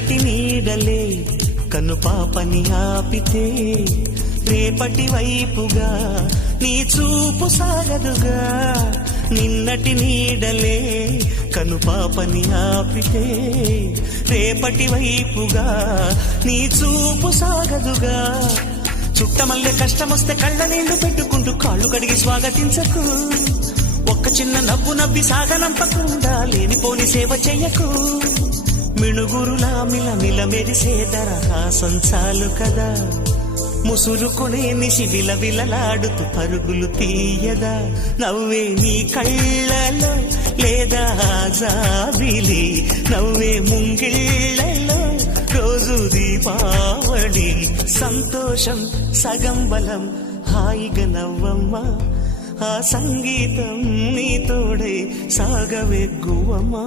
నిన్నటి నీడలే కను పాపని ఆపితే రేపటి వైపుగా నీ చూపు సాగదుగా. నిన్నటి నీడలే కను పాపని ఆపితే రేపటి వైపుగా నీ చూపు సాగదుగా. చుట్టమల్లే కష్టమొస్తే కళ్ళ నీళ్లు పెట్టుకుంటూ కాళ్ళు కడిగి స్వాగతించకు. ఒక్క చిన్న నవ్వు నవ్వి సాగనంపకుండా లేనిపోని సేవ చెయ్యకు. మిణుగురులా మిలమిల మెరిసే దరహాసం చాలు కదా. ముసురుకునే నిశి విలవిలలాడుతూ పరుగులు తీయదా. నవ్వే నీ కళ్ళలో లేదా జాబిలి, నవ్వే ముంగిళ్ళలో రోజు దీపావళి. సంతోషం సగం బలం హాయిగా నవ్వమ్మా, ఆ సంగీతం నీ తోడే సాగవెగ్గువమ్మా.